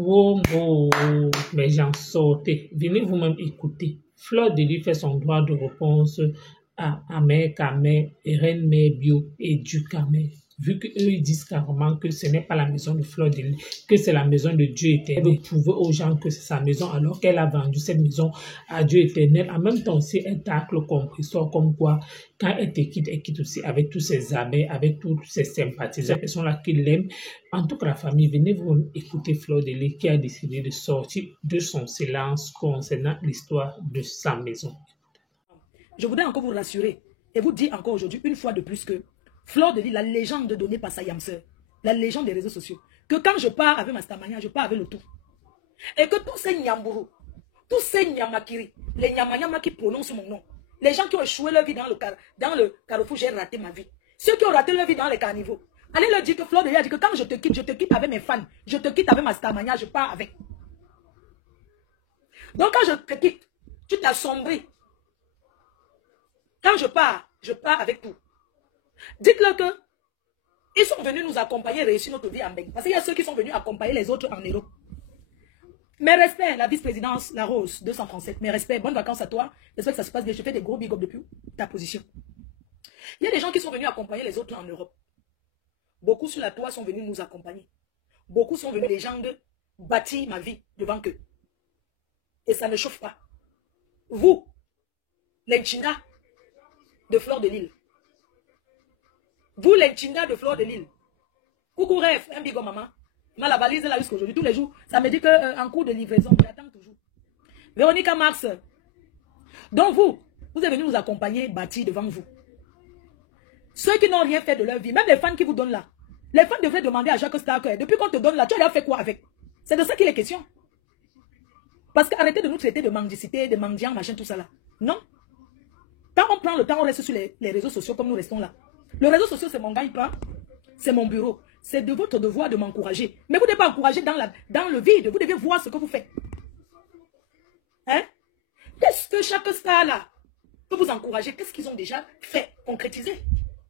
Oh, oh, mes gens, sortez. Venez vous-même écouter. Fleur de Lys fait son droit de réponse à Mère Camère, Reine Mère Bio et Duc Camère. Vu qu'eux, ils disent carrément que ce n'est pas la maison de Fleur de Lys, que c'est la maison de Dieu éternel. Elle veut prouver aux gens que c'est sa maison alors qu'elle a vendu cette maison à Dieu éternel. En même temps aussi, elle tacle le compresseur comme quoi, quand elle quitte aussi avec tous ses amis, avec tous ses sympathisants, elles sont là qui l'aiment. En tout cas, la famille, venez vous écouter Fleur de Lys qui a décidé de sortir de son silence concernant l'histoire de sa maison. Je voudrais encore vous rassurer et vous dire encore aujourd'hui, une fois de plus, que Fleur de Lys, la légende donnée par sa Yamseur, la légende des réseaux sociaux, que quand je pars avec ma stamania, je pars avec le tout. Et que tous ces Nyamburu, tous ces Nyamakiri, les Nyamanyama qui prononcent mon nom, les gens qui ont échoué leur vie dans le carrefour, j'ai raté ma vie. Ceux qui ont raté leur vie dans les carnivaux, allez leur dire que Fleur de Lys a dit que quand je te quitte avec mes fans, je te quitte avec ma stamania, je pars avec. Donc quand je te quitte, tu t'assombris. Quand je pars avec tout. Dites-leur que ils sont venus nous accompagner et réussir notre vie en Beng. Parce qu'il y a ceux qui sont venus accompagner les autres en Europe. Mes respects, la vice-présidence, la Rose, 237. Mes respects, bonnes vacances à toi. J'espère que ça se passe bien. Je fais des gros big up depuis ta position. Il y a des gens qui sont venus accompagner les autres en Europe. Beaucoup sur la toile sont venus nous accompagner. Beaucoup sont venus, les gens, de bâtir ma vie devant eux. Et ça ne chauffe pas. Vous, les Chingas de Fleur de Lys. Vous, les Chingas de Fleur de Lys. Coucou rêve, un bigo maman. Ma la valise là jusqu'aujourd'hui. Tous les jours, ça me dit qu'en cours de livraison, j'attends toujours. Véronica Mars. Donc vous êtes venus nous accompagner, bâtir devant vous. Ceux qui n'ont rien fait de leur vie, même les fans qui vous donnent là. Les fans devraient demander à Jacques Starker, depuis qu'on te donne là, tu as fait quoi avec? C'est de ça qu'il est question. Parce qu'arrêtez de nous traiter de mendicité, de mendiants, machin, tout ça là. Non. Quand on prend le temps, on reste sur les réseaux sociaux comme nous restons là. Le réseau social, c'est mon gagne-pain, c'est mon bureau. C'est de votre devoir de m'encourager. Mais vous ne devez pas encourager dans le vide. Vous devez voir ce que vous faites. Hein? Qu'est-ce que chaque star là peut vous encourager? Qu'est-ce qu'ils ont déjà fait, concrétiser?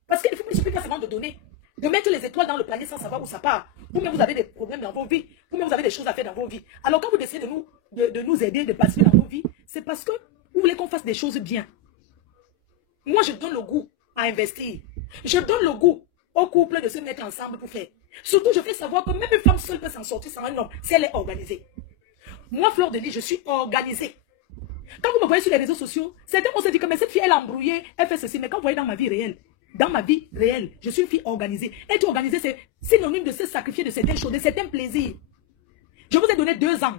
Parce qu'il ne suffit pas seulement de donner. De mettre les étoiles dans le panier sans savoir où ça part. Vous-même, vous avez des problèmes dans vos vies. Vous-même, vous avez des choses à faire dans vos vies. Alors quand vous décidez de nous aider, de participer dans nos vies, c'est parce que vous voulez qu'on fasse des choses bien. Moi, je donne le goût à investir. Je donne le goût au couple de se mettre ensemble pour faire. Surtout, je fais savoir que même une femme seule peut s'en sortir sans un homme, si elle est organisée. Moi, Fleur de Lys, je suis organisée. Quand vous me voyez sur les réseaux sociaux, certains vont se dire que mais cette fille, elle a embrouillé, elle fait ceci. Mais quand vous voyez dans ma vie réelle, je suis une fille organisée. Être organisée, c'est synonyme de se sacrifier de certaines choses, de certains plaisirs. Je vous ai donné 2 ans.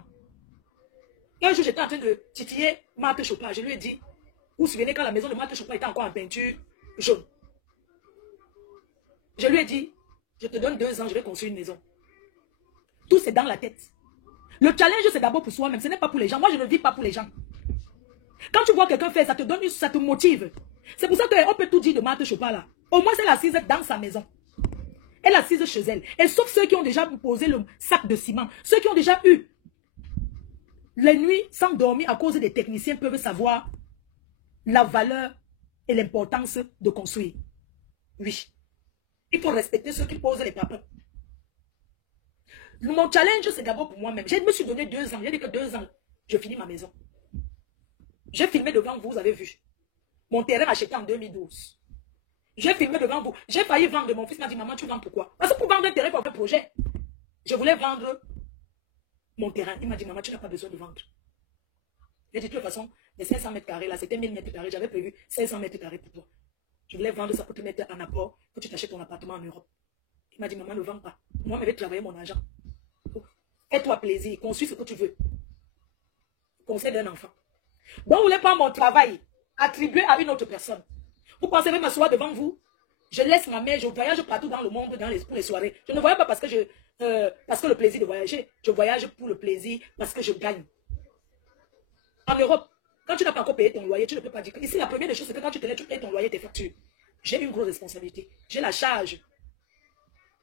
Un jour, j'étais en train de titiller Marthe Chopin. Je lui ai dit, vous vous souvenez quand la maison de Marthe Chopin était encore en peinture jaune. Je lui ai dit, je te donne 2 ans, je vais construire une maison. Tout c'est dans la tête. Le challenge, c'est d'abord pour soi-même, ce n'est pas pour les gens. Moi, je ne vis pas pour les gens. Quand tu vois quelqu'un faire, ça te donne, ça te motive. C'est pour ça qu'on peut tout dire de Marthe Chopin là. Au moins, elle est assise dans sa maison. Elle est assise chez elle. Et sauf ceux qui ont déjà posé le sac de ciment, ceux qui ont déjà eu les nuits sans dormir à cause des techniciens peuvent savoir la valeur et l'importance de construire. Oui. Il faut respecter ceux qui posent les papins. Mon challenge, c'est d'abord pour moi-même. Je me suis donné 2 ans. J'ai dit que 2 ans, je finis ma maison. J'ai filmé devant vous, vous avez vu. Mon terrain acheté en 2012. J'ai filmé devant vous. J'ai failli vendre. Mon fils m'a dit, maman, tu vends pourquoi? Parce que pour vendre un terrain, pour un projet, je voulais vendre mon terrain. Il m'a dit, maman, tu n'as pas besoin de vendre. J'ai dit, de toute façon, les 500 mètres carrés, là, c'était 1000 mètres carrés. J'avais prévu 500 mètres carrés pour toi. Je voulais vendre ça pour te mettre en apport, que tu t'achètes ton appartement en Europe. Il m'a dit, maman, ne vends pas. Moi, je vais travailler mon argent. Fais-toi plaisir, construis ce que tu veux. Conseil d'un enfant. Donc, vous voulez pas mon travail attribué à une autre personne. Vous pensez que je vais m'asseoir devant vous? Je laisse ma mère, je voyage partout dans le monde pour les soirées. Je ne voyage pas parce que le plaisir de voyager. Je voyage pour le plaisir parce que je gagne. En Europe, quand tu n'as pas encore payé ton loyer, tu ne peux pas dire que ici, la première des choses, c'est que quand tu te lèves, tu payes ton loyer, tes factures. J'ai une grosse responsabilité. J'ai la charge.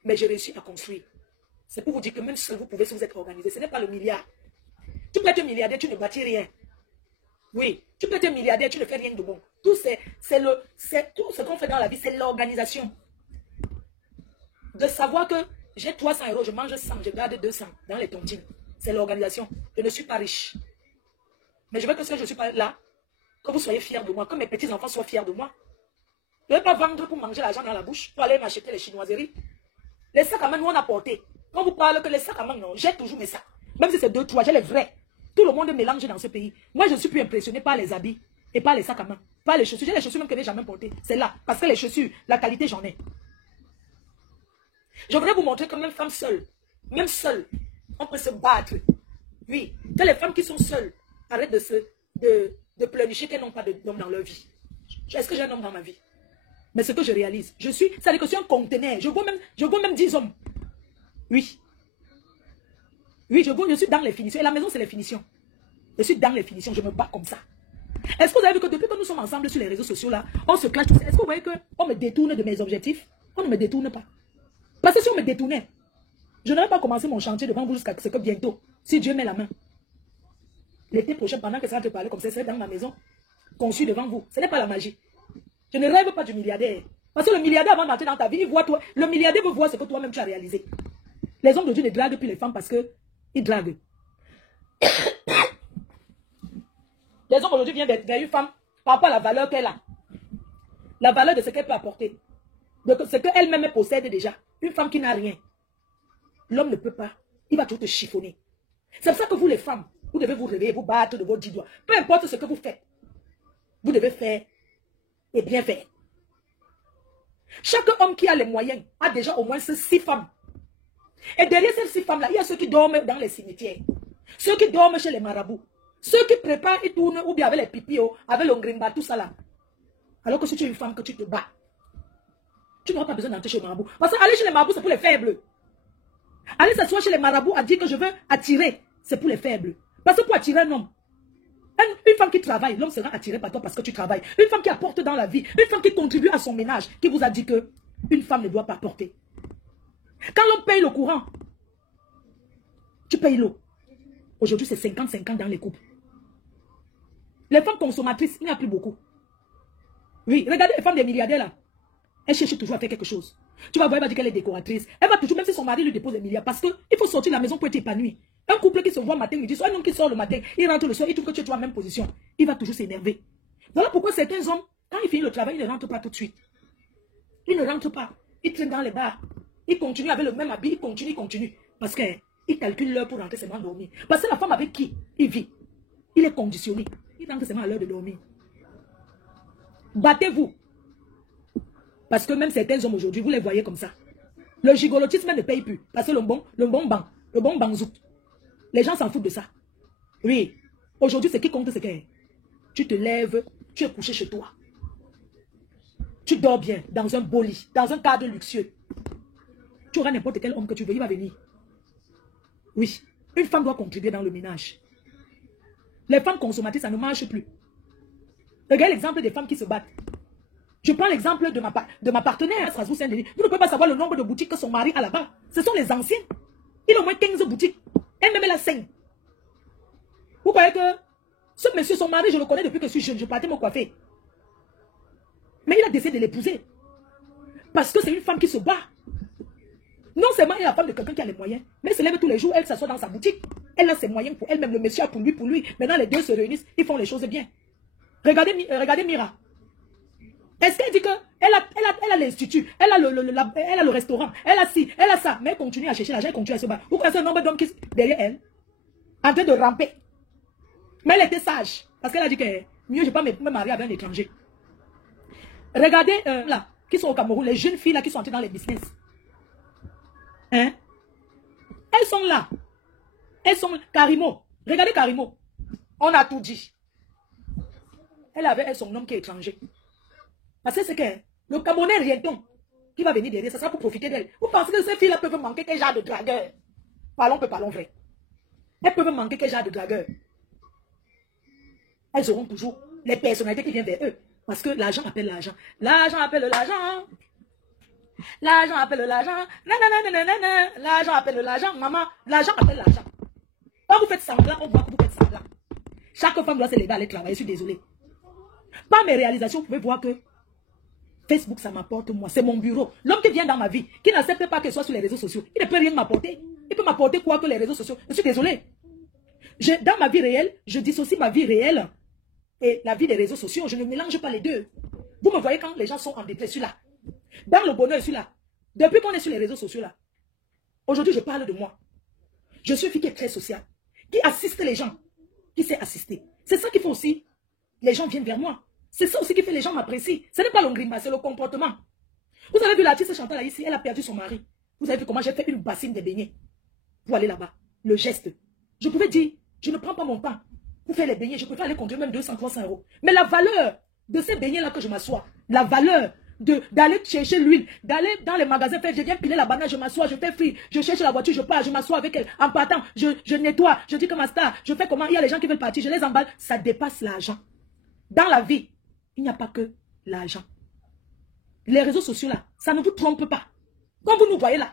Mais j'ai réussi à construire. C'est pour vous dire que même si vous pouvez, si vous êtes organisé, ce n'est pas le milliard. Tu peux être milliardaire, tu ne bâtis rien. Oui, tu peux être milliardaire, tu ne fais rien de bon. Tout ce qu'on fait dans la vie, c'est l'organisation. De savoir que j'ai 300 €, je mange 100, je garde 200 dans les tontines. c'est l'organisation. Je ne suis pas riche. Mais je veux que si je ne suis pas là, que vous soyez fiers de moi, que mes petits-enfants soient fiers de moi. Je ne vais pas vendre pour manger l'argent dans la bouche, pour aller m'acheter les chinoiseries. Les sacs à main, nous on a porté. Quand vous parlez que les sacs à main, non, j'ai toujours mes sacs. Même si c'est 2, 3, j'ai les vrais. Tout le monde mélange dans ce pays. Moi, je ne suis plus impressionné par les habits et par les sacs à main. Par les chaussures. J'ai les chaussures même que je n'ai jamais portées. C'est là. Parce que les chaussures, la qualité, j'en ai. Je voudrais vous montrer que même femme seule, même seule, on peut se battre. Oui. Que les femmes qui sont seules arrêtent de pleurnicher qu'elles n'ont pas d'homme dans leur vie. Est-ce que j'ai un homme dans ma vie? Mais ce que je réalise, c'est-à-dire que je suis un conteneur. Je vaux même 10 hommes. Oui. Oui, je suis dans les finitions. Et la maison, c'est les finitions. Je suis dans les finitions. Je me bats comme ça. Est-ce que vous avez vu que depuis que nous sommes ensemble sur les réseaux sociaux, là, on se clash. Est-ce que vous voyez qu'on me détourne de mes objectifs? On ne me détourne pas. Parce que si on me détournait, je n'aurais pas commencé mon chantier devant vous jusqu'à ce que bientôt, si Dieu met la main, l'été prochain, pendant que ça te parler comme ça, c'est dans ma maison, conçu devant vous. Ce n'est pas la magie. Je ne rêve pas du milliardaire. Parce que le milliardaire, avant d'entrer dans ta vie, il voit toi. Le milliardaire veut voir ce que toi-même tu as réalisé. Les hommes de Dieu ne draguent plus les femmes parce qu'ils draguent. Les hommes aujourd'hui viennent vers une femme par rapport à la valeur qu'elle a. La valeur de ce qu'elle peut apporter. De ce qu'elle-même possède déjà. Une femme qui n'a rien. L'homme ne peut pas. Il va toujours te chiffonner. C'est pour ça que vous les femmes, vous devez vous réveiller, vous battre de vos 10 doigts. Peu importe ce que vous faites. Vous devez faire et bien faire. Chaque homme qui a les moyens a déjà au moins 6 femmes. Et derrière ces 6 femmes-là, il y a ceux qui dorment dans les cimetières. Ceux qui dorment chez les marabouts. Ceux qui préparent et tournent ou bien avec les pipios, avec l'ongrimba, tout ça là. Alors que si tu es une femme que tu te bats, tu n'auras pas besoin d'entrer chez les marabouts. Parce que aller chez les marabouts, c'est pour les faibles. Aller s'asseoir chez les marabouts à dire que je veux attirer, c'est pour les faibles. Parce que pour attirer un homme, une femme qui travaille, l'homme sera attiré par toi parce que tu travailles. Une femme qui apporte dans la vie, une femme qui contribue à son ménage, qui vous a dit que une femme ne doit pas apporter. Quand l'homme paye le courant, tu payes l'eau. Aujourd'hui, c'est 50-50 dans les couples. Les femmes consommatrices, il n'y a plus beaucoup. Oui, regardez les femmes des milliardaires là. Elles cherchent toujours à faire quelque chose. Tu vas voir, elle va dire qu'elle est décoratrice. Elle va toujours, même si son mari lui dépose des milliards, parce qu'il faut sortir de la maison pour être épanoui. Un couple qui se voit matin, midi, soit un homme qui sort le matin, il rentre le soir, il trouve que tu es toujours à la même position. Il va toujours s'énerver. Voilà pourquoi certains hommes, quand ils finissent le travail, ils ne rentrent pas tout de suite. Ils ne rentrent pas. Ils traînent dans les bars. Ils continuent avec le même habit, ils continuent. Parce qu'ils calculent l'heure pour rentrer seulement dormir. Parce que la femme avec qui il vit, il est conditionné. Il rentre seulement à l'heure de dormir. Battez-vous. Parce que même certains hommes aujourd'hui, vous les voyez comme ça. Le gigolotisme ne paye plus. Parce que le bon banzout. Les gens s'en foutent de ça. Oui. Aujourd'hui, ce qui compte, c'est que tu te lèves, tu es couché chez toi. Tu dors bien, dans un beau lit, dans un cadre luxueux. Tu auras n'importe quel homme que tu veux, il va venir. Oui. Une femme doit contribuer dans le ménage. Les femmes consommatrices, ça ne marche plus. Regardez l'exemple des femmes qui se battent. Je prends l'exemple de ma partenaire à Strasbourg-Saint-Denis. Vous ne pouvez pas savoir le nombre de boutiques que son mari a là-bas. Ce sont les anciens. Il a au moins 15 boutiques. Elle-même, elle a 5. Vous voyez que ce monsieur, son mari, je le connais depuis que je suis jeune. Je partais me coiffer. Mais il a décidé de l'épouser. Parce que c'est une femme qui se bat. Non seulement elle est la femme de quelqu'un qui a les moyens, mais elle se lève tous les jours, elle s'assoit dans sa boutique. Elle a ses moyens pour elle-même. Le monsieur a pour lui. Maintenant, les deux se réunissent, ils font les choses bien. Regardez Mira. Est-ce qu'elle dit qu'elle a l'institut, elle a le restaurant, elle a ci, elle a ça, mais elle continue à chercher l'argent, elle continue à se battre. Vous connaissez un nombre d'hommes qui derrière elle, en train de ramper. Mais elle était sage, parce qu'elle a dit que mieux je ne vais pas me marier avec un étranger. Regardez là, qui sont au Cameroun, les jeunes filles là qui sont entrées dans les business. Hein? Elles sont là. Elles sont Karimo. Regardez Karimo. On a tout dit. Elle avait son homme qui est étranger. Parce que c'est que le Camerounais rienton qui va venir derrière, ça sera pour profiter d'elle. Vous pensez que ces filles-là peuvent manquer quel genre de dragueur? Parlons vrai. Elles peuvent manquer quel genre de dragueur? Elles auront toujours les personnalités qui viennent vers eux. Parce que l'argent appelle l'argent. L'argent appelle l'argent. L'argent appelle l'argent. L'argent appelle l'argent. Maman, l'argent appelle l'argent. Quand vous faites semblant, on voit que vous faites semblant. Chaque femme doit se lever, aller travailler. Je suis désolée. Par mes réalisations, vous pouvez voir que Facebook, ça m'apporte moi. C'est mon bureau. L'homme qui vient dans ma vie, qui n'accepte pas que ce soit sur les réseaux sociaux, il ne peut rien m'apporter. Il peut m'apporter quoi que les réseaux sociaux? Je suis désolée. Dans ma vie réelle, je dissocie ma vie réelle et la vie des réseaux sociaux. Je ne mélange pas les deux. Vous me voyez quand les gens sont en détresse, je suis là. Dans le bonheur, je suis là. Depuis qu'on est sur les réseaux sociaux là, aujourd'hui je parle de moi. Je suis une fille qui est très sociale, qui assiste les gens, qui sait assister. C'est ça qui fait aussi, les gens viennent vers moi. C'est ça aussi qui fait les gens m'apprécient. Ce n'est pas le grima, c'est le comportement. Vous avez vu l'artiste Chantal là ici, elle a perdu son mari. Vous avez vu comment j'ai fait une bassine de beignets pour aller là-bas. Le geste. Je pouvais dire, je ne prends pas mon temps pour faire les beignets. Je préfère aller conduire même 200, 300 euros. Mais la valeur de ces beignets là que je m'assois, la valeur d'aller chercher l'huile, d'aller dans les magasins, faire, je viens piler la banane, je m'assois, je fais frire, je cherche la voiture, je pars, je m'assois avec elle. En partant, je nettoie, je dis que ma star, je fais comment, il y a les gens qui veulent partir, je les emballe. Ça dépasse l'argent. Dans la vie, il n'y a pas que l'argent. Les réseaux sociaux là, ça ne vous trompe pas. Quand vous nous voyez là,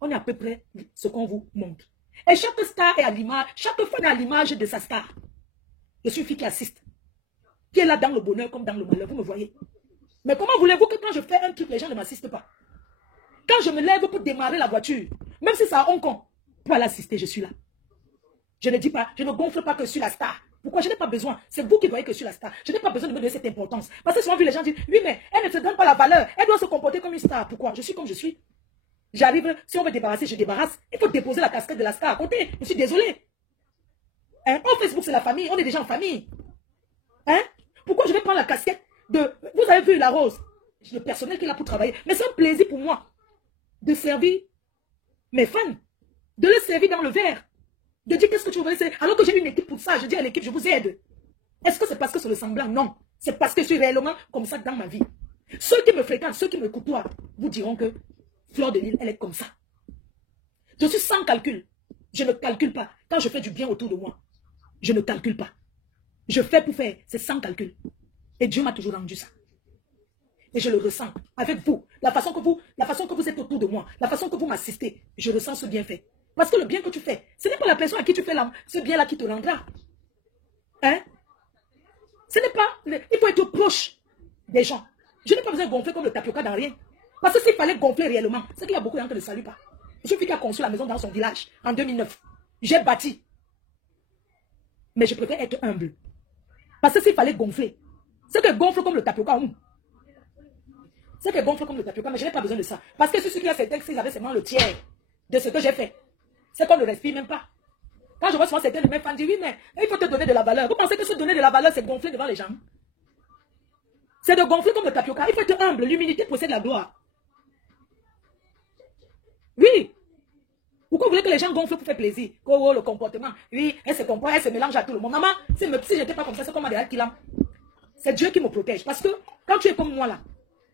on est à peu près ce qu'on vous montre. Et chaque star est à l'image, chaque fan est à l'image de sa star. Je suis une fille qui assiste, qui est là dans le bonheur comme dans le malheur, vous me voyez. Mais comment voulez-vous que quand je fais un truc, les gens ne m'assistent pas? Quand je me lève pour démarrer la voiture, même si ça a Hong Kong, pour aller assister, je suis là. Je ne dis pas, je ne gonfle pas que je suis la star. Pourquoi? Je n'ai pas besoin. C'est vous qui voyez que je suis la star. Je n'ai pas besoin de me donner cette importance. Parce que souvent, vu les gens disent, oui, mais elle ne te donne pas la valeur. Elle doit se comporter comme une star. Pourquoi? Je suis comme je suis. J'arrive, si on veut débarrasser, je débarrasse. Il faut déposer la casquette de la star à côté. Je suis désolé. Hein? Oh, Facebook, c'est la famille. On est déjà en famille. Hein? Pourquoi je vais prendre la casquette de... Vous avez vu la Rose? Le personnel qui est là pour travailler. Mais c'est un plaisir pour moi de servir mes fans. De les servir dans le verre. De dire qu'est-ce que tu veux faire. Alors que j'ai une équipe pour ça, je dis à l'équipe, je vous aide. Est-ce que c'est parce que c'est le semblant? Non. C'est parce que je suis réellement comme ça dans ma vie. Ceux qui me fréquentent, ceux qui me côtoient, vous diront que Fleur de Lille, elle est comme ça. Je suis sans calcul. Je ne calcule pas. Quand je fais du bien autour de moi, je ne calcule pas. Je fais pour faire. C'est sans calcul. Et Dieu m'a toujours rendu ça. Et je le ressens avec vous. La façon que vous êtes autour de moi, la façon que vous m'assistez, je ressens ce bienfait. Parce que le bien que tu fais, ce n'est pas la personne à qui tu fais ce bien-là qui te rendra. Hein? Ce n'est pas... Il faut être proche des gens. Je n'ai pas besoin de gonfler comme le tapioca dans rien. Parce que s'il fallait gonfler réellement, c'est qu'il y a beaucoup de gens qui ne saluent pas. Je suis qui a conçu la maison dans son village en 2009. J'ai bâti. Mais je préfère être humble. Parce que s'il fallait gonfler, c'est que gonfle comme le tapioca. C'est que gonfle comme le tapioca, mais je n'ai pas besoin de ça. Parce que ceux qui ont ces textes, ils avaient seulement le tiers de ce que j'ai fait. C'est qu'on ne respire même pas. Quand je vois souvent certains de mes fans dire, oui, mais il faut te donner de la valeur. Vous pensez que se donner de la valeur, c'est gonfler devant les gens? C'est de gonfler comme le tapioca. Il faut être humble. L'humilité possède la gloire. Oui. Pourquoi vous voulez que les gens gonflent pour faire plaisir? Oh, le comportement. Oui, elle se comporte, elle se mélange à tout le monde. Maman, si je n'étais pas comme ça, c'est comme derrière qu'il a. C'est Dieu qui me protège. Parce que quand tu es comme moi là,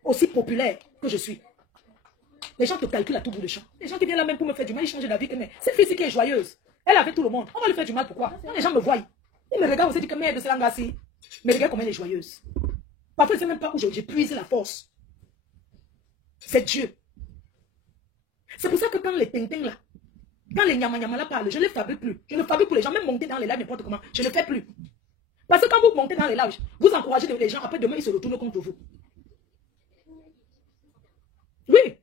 aussi populaire que je suis, les gens te calculent à tout bout de champ. Les gens qui viennent là même pour me faire du mal, ils changent d'avis. Cette fille qui est joyeuse, elle avait tout le monde. On va lui faire du mal, pourquoi? Quand les gens me voient, ils me regardent aussi, disent que merde de Selangasi. Mais regarde comment elle est joyeuse. Parfois, je ne sais même pas où j'ai puisé la force. C'est Dieu. C'est pour ça que quand les ting-ting là, quand les nyama là parlent, je ne les fabrique plus. Je ne fabrique pour les gens, même monter dans les lives n'importe comment. Je ne le fais plus. Parce que quand vous montez dans les lives, vous encouragez les gens, après demain ils se retournent contre vous. Oui.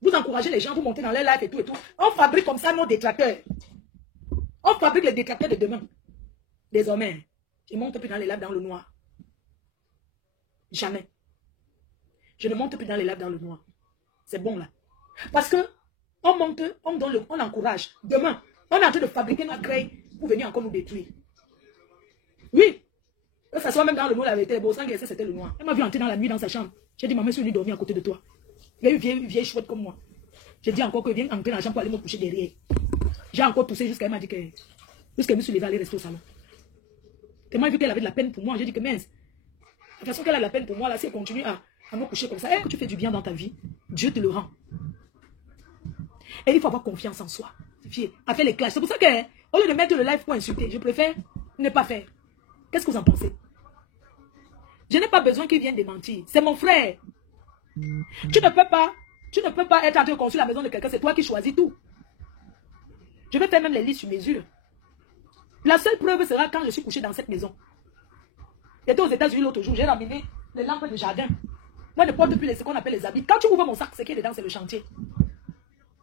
Vous encouragez les gens, vous montez dans les lives et tout et tout. On fabrique comme ça nos détracteurs. On fabrique les détracteurs de demain. Désormais, je ne monte plus dans les lives dans le noir. Jamais. Je ne monte plus dans les lives dans le noir. C'est bon là. Parce que on monte, on encourage. Demain, on est en train de fabriquer notre grille pour venir encore nous détruire. Oui. Que ça soit même dans le noir, la vérité, c'était le noir. Elle m'a vu entrer dans la nuit dans sa chambre. J'ai dit, maman, je suis venue dormir à côté de toi. Il y a une vieille chouette comme moi. J'ai dit encore que viens entrer dans la chambre pour aller me coucher derrière. J'ai encore toussé jusqu'à elle m'a dit que... Jusqu'à elle me suis levée à aller rester au salon. Tellement vu qu'elle avait de la peine pour moi, j'ai dit que mince. La façon qu'elle a de la peine pour moi, là, si elle continue à me coucher comme ça, que tu fais du bien dans ta vie, Dieu te le rend. Et il faut avoir confiance en soi. À faire les clashs. C'est pour ça que, au lieu de mettre le live pour insulter, je préfère ne pas faire. Qu'est-ce que vous en pensez? Je n'ai pas besoin qu'il vienne démentir. C'est mon frère. Tu ne peux pas être en train de construire la maison de quelqu'un. C'est toi qui choisis tout. Je vais faire même les listes sur mesure. La seule preuve sera quand je suis couché dans cette maison. J'étais aux États-Unis l'autre jour. J'ai ramené les lampes de jardin. Moi, je ne porte plus ce qu'on appelle les habits. Quand tu ouvres mon sac, ce qui est dedans, c'est le chantier.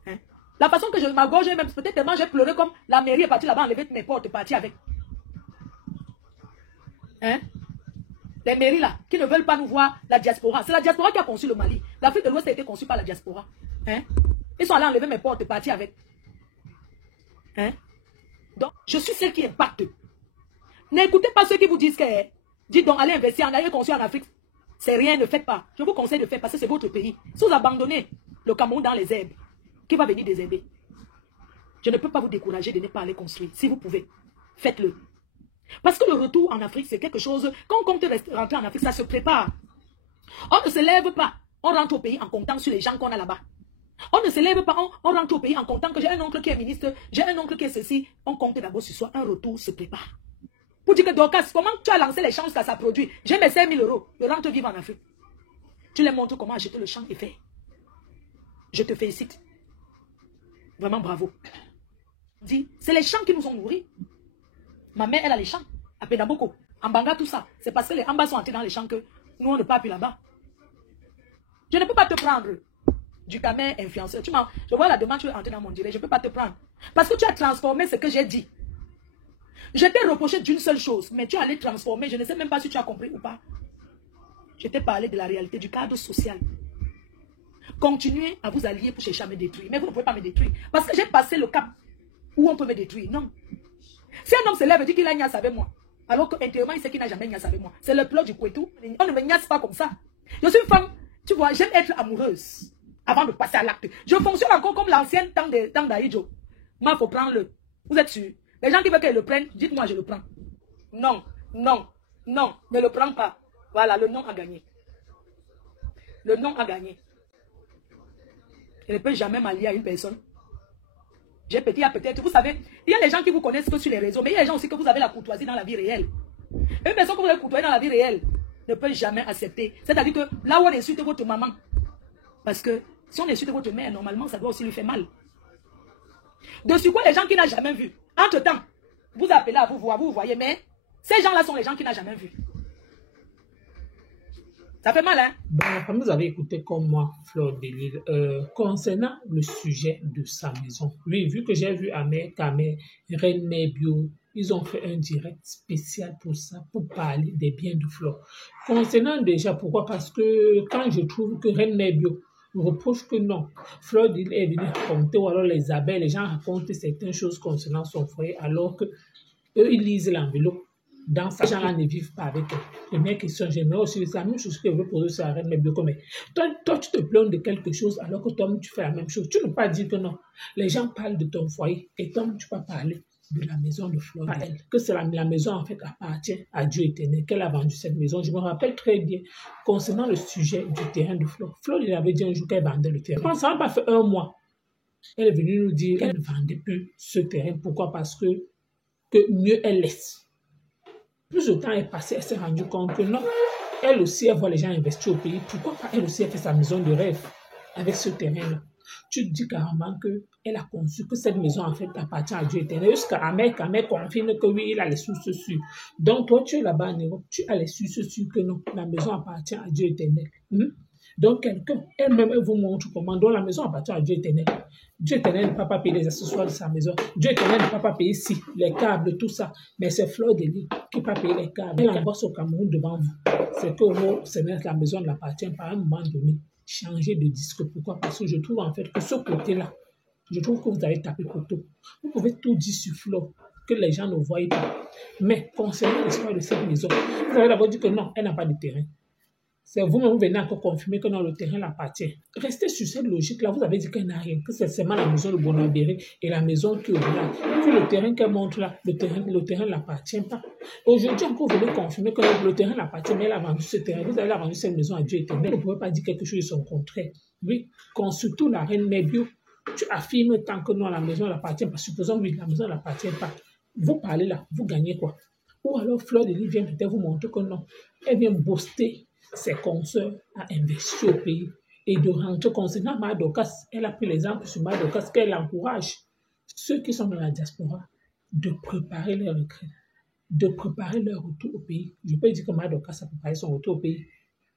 Hein? La façon que je m'agorge, même peut-être tellement j'ai pleuré comme la mairie est partie là-bas, enlever mes portes, partie avec. Hein? Les mairies là, qui ne veulent pas nous voir, la diaspora. C'est la diaspora qui a conçu le Mali. L'Afrique de l'Ouest a été conçue par la diaspora. Hein? Ils sont allés enlever mes portes, partie avec. Hein? Donc, je suis celle qui impacte. N'écoutez pas ceux qui vous disent que, dites donc, allez investir, en allez construire en Afrique. C'est rien, ne faites pas. Je vous conseille de faire parce que c'est votre pays. Si vous abandonnez le Cameroun dans les herbes, qui va venir désherber? Je ne peux pas vous décourager de ne pas aller construire. Si vous pouvez, faites-le. Parce que le retour en Afrique, c'est quelque chose, quand on compte rentrer en Afrique, ça se prépare. On ne se lève pas, on rentre au pays en comptant sur les gens qu'on a là-bas. On ne se lève pas, on rentre au pays en comptant que j'ai un oncle qui est ministre, j'ai un oncle qui est ceci. On compte d'abord sur soi, un retour se prépare. Pour dire que Dorcas, comment tu as lancé les champs jusqu'à ça produit? J'ai mes 5 000 €, je rentre vivre en Afrique. Tu les montres comment acheter le champ et faire. Je te félicite. Vraiment bravo. Dis, c'est les champs qui nous ont nourris. Ma mère, elle a les champs. À Pédaboko, en Banga, tout ça. C'est parce que les Ambas sont entrés dans les champs que nous, on ne peut plus là-bas. Je ne peux pas te prendre du camin influenceur. Je vois la demande, tu es entré dans mon direct. Je ne peux pas te prendre. Parce que tu as transformé ce que j'ai dit. Je t'ai reproché d'une seule chose, mais tu allais transformer. Je ne sais même pas si tu as compris ou pas. Je t'ai parlé de la réalité, du cadre social. Continuez à vous allier pour chercher à me détruire. Mais vous ne pouvez pas me détruire. Parce que j'ai passé le cap où on peut me détruire. Non. Si un homme se lève et dit qu'il a niasse avec moi, alors qu'intérieurement, il sait qu'il n'a jamais niasse avec moi. C'est le plot du Kouetou. On ne me niasse pas comme ça. Je suis une femme, tu vois, j'aime être amoureuse avant de passer à l'acte. Je fonctionne encore comme l'ancienne temps d'Aïdjo. Moi, il faut prendre le. Vous êtes sûr? Les gens qui veulent qu'elle le prenne, dites-moi, je le prends. Non, non, non, ne le prends pas. Voilà, le non a gagné. Le non a gagné. Je ne peux jamais m'allier à une personne. J'ai peut-être, vous savez, il y a les gens qui vous connaissent que sur les réseaux, mais il y a les gens aussi que vous avez la courtoisie dans la vie réelle. Une personne que vous avez courtoisie dans la vie réelle ne peut jamais accepter. C'est-à-dire que là où on insulte votre maman, parce que si on insulte votre mère, normalement, ça doit aussi lui faire mal. Dessus quoi, les gens qui n'ont jamais vu. Entre-temps, vous appelez à vous voir, vous voyez, mais ces gens-là sont les gens qui n'ont jamais vu. Ça fait mal, hein? Bon, comme vous avez écouté comme moi, Fleur de Lille, concernant le sujet de sa maison. Oui, vu que j'ai vu Amé, Kamé, Reine Mère Bio, ils ont fait un direct spécial pour ça, pour parler des biens de Fleur. Concernant déjà, pourquoi? Parce que quand je trouve que Reine Mère Bio reproche que non, Fleur de Lille est venue raconter, ou alors les abeilles, les gens racontent certaines choses concernant son foyer, alors que eux, ils lisent l'enveloppe. Dans ces gens-là ne vivent pas avec eux. Première question, j'aimerais aussi, c'est la même chose que je veux poser sur la Reine Mère Bio. Mais toi, tu te plains de quelque chose alors que toi, tu fais la même chose. Tu ne peux pas dire que non. Les gens parlent de ton foyer et toi, tu peux parler de la maison de Fleur de Lille. Que c'est la maison, en fait, appartient à Dieu éternel, qu'elle a vendu cette maison. Je me rappelle très bien, concernant le sujet du terrain de Fleur. Fleur, il avait dit un jour qu'elle vendait le terrain. Je pense que ça n'a pas fait 1 mois. Elle est venue nous dire qu'elle ne vendait plus ce terrain. Pourquoi? Parce que mieux elle laisse. Plus le temps est passé, elle s'est rendue compte que non, elle aussi, elle voit les gens investir au pays. Pourquoi pas elle aussi, elle fait sa maison de rêve avec ce terrain-là? Tu te dis carrément qu'elle a conçu que cette maison, en fait, appartient à Dieu éternel. Jusqu'à Amé confirme que oui, il a les sources sûres. Donc, toi, tu es là-bas en Europe, tu as les sources sûres que non, la maison appartient à Dieu éternel. Donc, quelqu'un, elle-même, elle vous montre comment. Donc, la maison appartient à Dieu éternel. Dieu éternel ne peut pas payer les accessoires de sa maison. Dieu éternel ne peut pas payer ici, les câbles, tout ça. Mais c'est Fleur de Lille qui ne peut pas payer les câbles. Elle envoie au Cameroun devant vous. C'est que la maison ne l'appartient pas à un moment donné. Changer de disque. Pourquoi? Parce que je trouve en fait que ce côté-là, je trouve que vous avez tapé poteau. Vous pouvez tout dire sur Fleur, que les gens ne voient pas. Mais concernant l'histoire de cette maison, vous avez d'abord dit que non, elle n'a pas de terrain. C'est vous-même, vous venez encore confirmer que non, le terrain l'appartient. Restez sur cette logique-là. Vous avez dit qu'elle n'a rien, que c'est seulement la maison de Bonabéré et la maison qui est au-delà. Que le terrain qu'elle montre là, le terrain ne l'appartient pas. Aujourd'hui, encore, vous venez confirmer que le terrain l'appartient, mais elle a vendu ce terrain. Vous avez vendu cette maison à Dieu éternel. Vous ne pouvez pas dire quelque chose de son contraire. Oui, surtout la Reine Mère Bio, tu affirmes tant que non, la maison l'appartient pas. Supposons oui, la maison ne l'appartient pas. Vous parlez là, vous gagnez quoi? Ou alors Fleur de Lille vient peut-être vous montrer que non. Elle vient booster ses consoeurs à investir au pays et de rentrer. Concernant Madokas, elle a pris l'exemple sur Madokas qu'elle encourage ceux qui sont dans la diaspora de préparer leur retraite, de préparer leur retour au pays. Je peux dire que Madokas a préparé son retour au pays.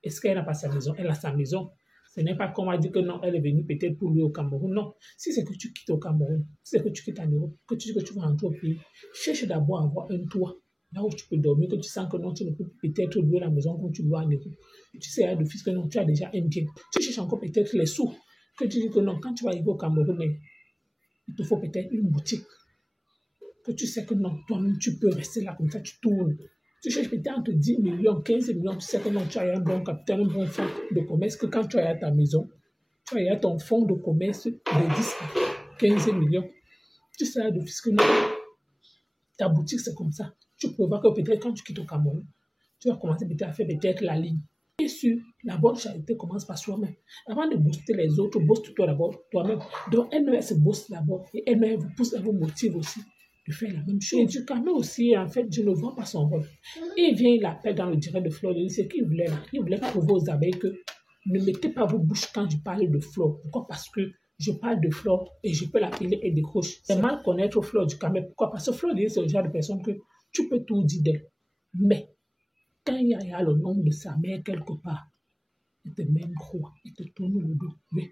Est-ce qu'elle n'a pas sa maison? Elle a sa maison. Ce n'est pas qu'on m'a dit que non, elle est venue peut-être pour lui au Cameroun. Non. Si c'est que tu quittes au Cameroun, si c'est que tu quittes en Europe, que tu dis que tu vas rentrer au pays, cherche d'abord à avoir un toit. Là où tu peux dormir, que tu sens que non, tu ne peux peut-être louer la maison comme tu dois en Europe. Tu sais d'office que non, tu as déjà un bien. Tu cherches encore peut-être les sous. Que tu dis que non, quand tu vas arriver au Cameroun, il te faut peut-être une boutique. Que tu sais que non, toi-même, tu peux rester là comme ça, tu tournes. Tu cherches peut-être entre 10 millions, 15 millions, tu sais que non, tu as un bon capital, un bon fonds de commerce, que quand tu as ta maison, tu as ton fonds de commerce de 10 à 15 millions. Tu sais d'office que non, ta boutique, c'est comme ça. Tu prévois que peut-être quand tu quittes au Cameroun, tu vas commencer peut-être à faire peut-être la ligne. Bien sûr, la bonne charité commence par soi-même. Avant de booster les autres, booste-toi d'abord toi-même. Donc, NES se booste d'abord et NES vous pousse, elle vous motive aussi de faire la même chose. Et du Cameroun aussi, en fait, je ne vois pas son rôle. Il vient, il appelle dans le direct de Flore, il dit ce qu'il voulait là. Il voulait prouver aux abeilles que ne mettez pas vos bouches quand je parle de Flore. Pourquoi? Parce que je parle de Flore et je peux l'appeler et décroche. C'est mal connaître Flore du Cameroun. Pourquoi? Parce que Flore, c'est le genre de personne que tu peux tout dire d'elle. Mais quand il y a le nom de sa mère quelque part, il te met une croix, il te tourne le dos. Oui.